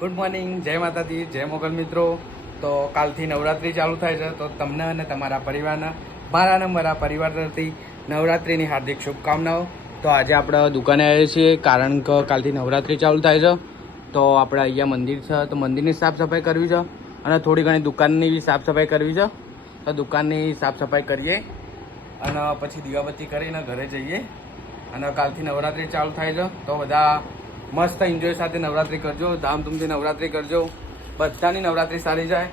Good morning, જય માતાજી, જય મોગલ મિત્રો. તો કાલથી નવરાત્રિ ચાલુ થાય છે, તો તમને અને તમારા પરિવારના, મારા અને મારા પરિવાર તરફથી નવરાત્રિની હાર્દિક શુભકામનાઓ. તો આજે આપણે દુકાને આવીએ છીએ કારણ કે કાલથી નવરાત્રિ ચાલુ થાય છે. તો આપણે અહીંયા મંદિર છે, તો મંદિરની સાફ સફાઈ કરવી છે અને થોડી ઘણી દુકાનની બી સાફ સફાઈ કરવી છે. તો દુકાનની સાફ સફાઈ કરીએ અને પછી દીવાબત્તી કરીને ઘરે જઈએ. અને કાલથી નવરાત્રિ ચાલુ થાય છે, તો બધા મસ્ત એન્જોય સાથે નવરાત્રિ કરજો, ધામધૂમથી નવરાત્રિ કરજો. બધાની નવરાત્રિ સારી જાય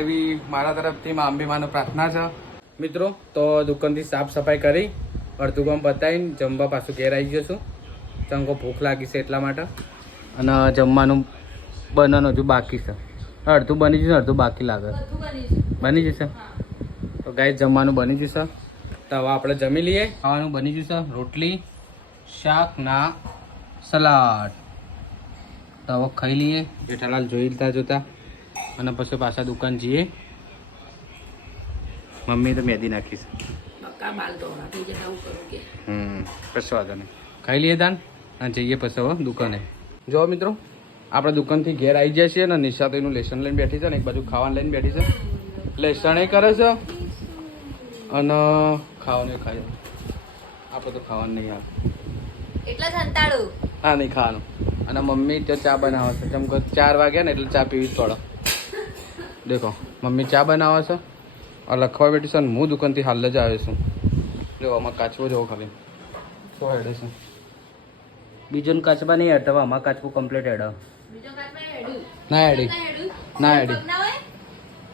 એવી મારા તરફથી મા અંબે માનો પ્રાર્થના છે. મિત્રો, તો દુકાનથી સાફ સફાઈ કરી અડધું કામ પતાવીને જમવા પાછું ઘેર આવી જશું. ચંકો ભૂખ લાગી છે એટલા માટે. અને જમવાનું બનાવવાનું હજુ બાકી છે. અડધું બની જશે, અડધું બાકી લાગે. બની જશે તો ગાય જમવાનું બની જશે. તો હવે આપણે જમી લઈએ. ખાવાનું બની જશે, રોટલી, શાક ના સલાડ. તો હવે ખાઈ લઈએ. જેઠાલાલ જોઈ લીધા જોતા અને પછી પાછા દુકાન જઈએ. મમ્મી તો મહેંદી નાખીશ. કશો વાંધો નહીં, ખાઈ લઈએ દાન અને જઈએ પછી હવે દુકાને. જો મિત્રો, આપણે દુકાનથી ઘેર આવી જાય છીએ ને નિશા તો એનું લેસન લઈને બેઠી છે ને એક બાજુ ખાવાનું લઈને બેઠી છે. લેસન એ કરે છે અને ખાવાનું ખાય. આપણે તો ખાવાનું નહીં આવે એટલે સંતાડું. હા, નહીં ખાવાનું. અને મમ્મી તો ચા બનાવે છે. જેમ કે 4 વાગ્યા ને એટલે ચા પીવી જ પડે. દેખો, મમ્મી ચા બનાવે છે અને લખવા બેઠી છે. અને હું દુકાનથી હાલ જ આવે છું. જો આમાં કાચવો જોવો ખાલી તો હેડે છે. બીજું કાચબા નહીં હેડતા, આમાં કાચવું કમ્પ્લીટ હેડ. ના હેડી, ના હેડી.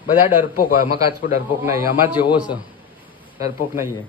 બધા ડરપોક હોય, આમાં કાચવો ડરપોક નહીં. અમાર જેવો છે, ડરપોક નહીં.